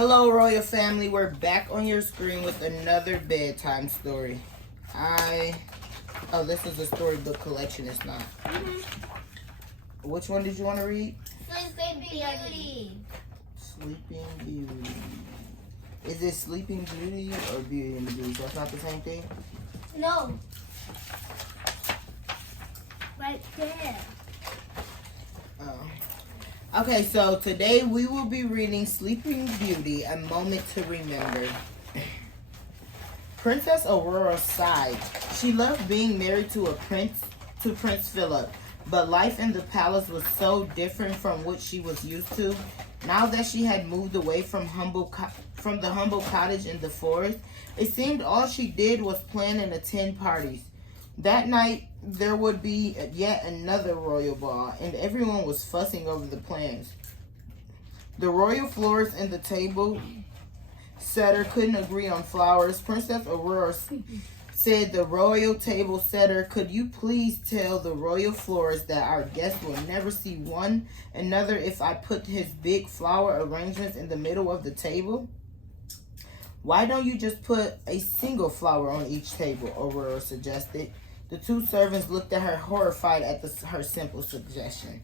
Hello, royal family. We're back on your screen with another bedtime story. This is a storybook collection. It's not. Which one did you want to read? Sleeping Beauty. Sleeping Beauty. Is it Sleeping Beauty or Beauty and the Beast? That's not the same thing? No. Right there. Oh. Okay, so today we will be reading Sleeping Beauty, A Moment to Remember. Princess Aurora sighed. She loved being married to Prince Philip, but life in the palace was so different from what she was used to. Now that she had moved away from the humble cottage in the forest, it seemed all she did was plan and attend parties. That night, there would be yet another royal ball, and everyone was fussing over the plans. The royal florist and the table setter couldn't agree on flowers. Princess Aurora said, "The royal table setter, could you please tell the royal florist that our guests will never see one another if I put his big flower arrangements in the middle of the table?" "Why don't you just put a single flower on each table?" Aurora suggested. The two servants looked at her horrified at her simple suggestion.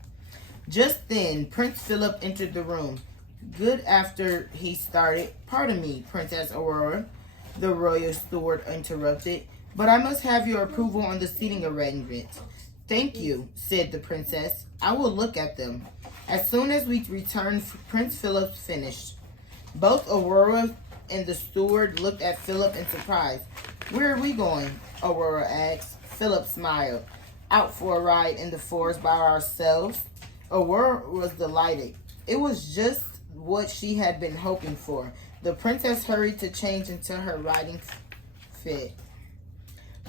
Just then, Prince Philip entered the room. Good after he started. "Pardon me, Princess Aurora," the royal steward interrupted, "but I must have your approval on the seating arrangements." "Thank you," said the princess. "I will look at them." As soon as we returned, Prince Philip finished. Both Aurora and the steward looked at Philip in surprise. "Where are we going?" Aurora asked. Philip smiled. "Out for a ride in the forest by ourselves." Aurora was delighted. It was just what she had been hoping for. The princess hurried to change into her riding fit.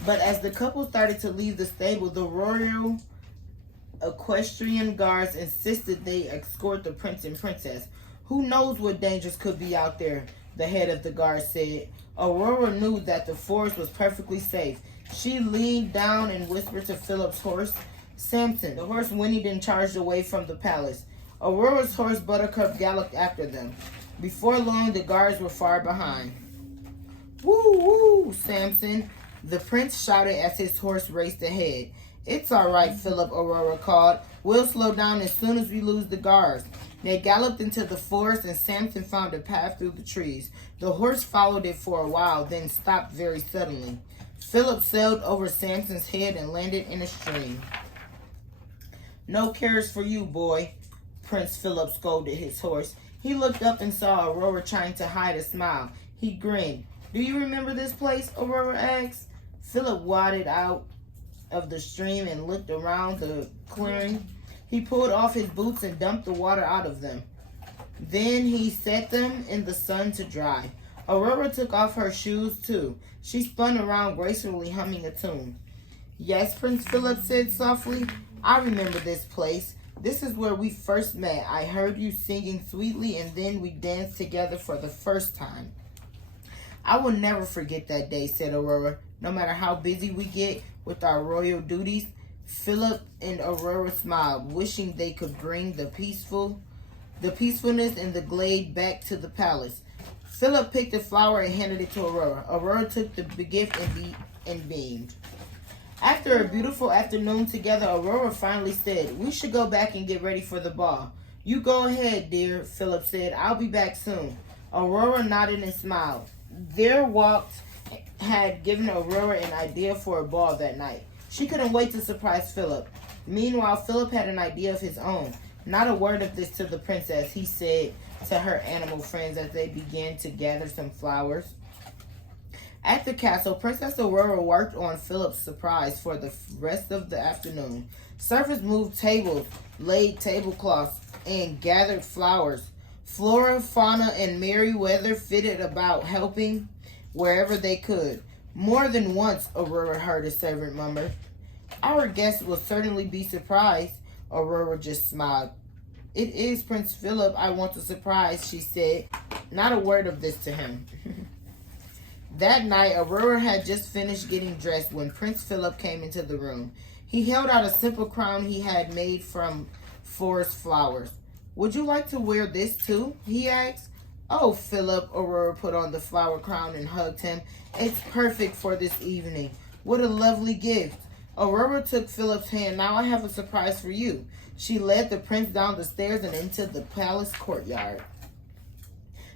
But as the couple started to leave the stable, the royal equestrian guards insisted they escort the prince and princess. "Who knows what dangers could be out there?" the head of the guard said. Aurora knew that the forest was perfectly safe. She leaned down and whispered to Philip's horse, "Samson." The horse whinnied and charged away from the palace. Aurora's horse Buttercup galloped after them. Before long, the guards were far behind. "Woo, woo, Samson," the prince shouted as his horse raced ahead. "It's all right, Philip," Aurora called. "We'll slow down as soon as we lose the guards." They galloped into the forest, and Samson found a path through the trees. The horse followed it for a while, then stopped very suddenly. Philip sailed over Samson's head and landed in a stream. "No cares for you, boy," Prince Philip scolded his horse. He looked up and saw Aurora trying to hide a smile. He grinned. "Do you remember this place?" Aurora asked. Philip waded out of the stream and looked around the clearing. He pulled off his boots and dumped the water out of them. Then he set them in the sun to dry. Aurora took off her shoes too. She spun around gracefully, humming a tune. "Yes," Prince Philip said softly. "I remember this place. This is where we first met. I heard you singing sweetly, and then we danced together for the first time." "I will never forget that day," said Aurora. "No matter how busy we get with our royal duties." Philip and Aurora smiled, wishing they could bring the peacefulness and the glade back to the palace. Philip picked a flower and handed it to Aurora. Aurora took the gift and beamed. After a beautiful afternoon together, Aurora finally said, "We should go back and get ready for the ball." "You go ahead, dear," Philip said. "I'll be back soon." Aurora nodded and smiled. Their walk had given Aurora an idea for a ball that night. She couldn't wait to surprise Philip. Meanwhile, Philip had an idea of his own. "Not a word of this to the princess," he said to her animal friends as they began to gather some flowers. At the castle, Princess Aurora worked on Philip's surprise for the rest of the afternoon. Servants moved tables, laid tablecloths, and gathered flowers. Flora, Fauna, and Merryweather fitted about, helping wherever they could. More than once, Aurora heard a servant murmur, "Our guests will certainly be surprised." Aurora just smiled. "It is Prince Philip I want to surprise," she said. Not a word of this to him. That night, Aurora had just finished getting dressed when Prince Philip came into the room. He held out a simple crown he had made from forest flowers. "Would you like to wear this too?" he asked. Oh, Philip, Aurora put on the flower crown and hugged him. It's perfect for this evening. What a lovely gift. Aurora took Philip's hand. Now I have a surprise for you. She led the prince down the stairs and into the palace courtyard.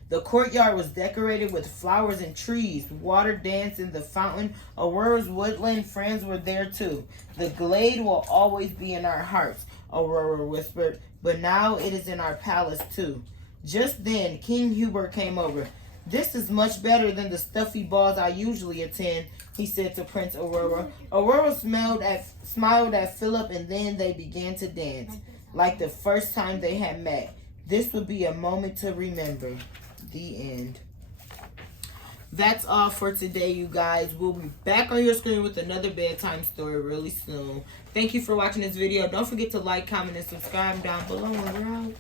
The courtyard was decorated with flowers and trees. Water danced in the fountain. Aurora's woodland friends were there too. The glade will always be in our hearts, Aurora whispered, but now it is in our palace too. Just then, King Hubert came over. This is much better than the stuffy balls I usually attend, he said to Prince Aurora. Aurora smiled at Philip, and then they began to dance, like the first time they had met. This would be a moment to remember. The end. That's all for today, you guys. We'll be back on your screen with another bedtime story really soon. Thank you for watching this video. Don't forget to like, comment, and subscribe down below. We're out.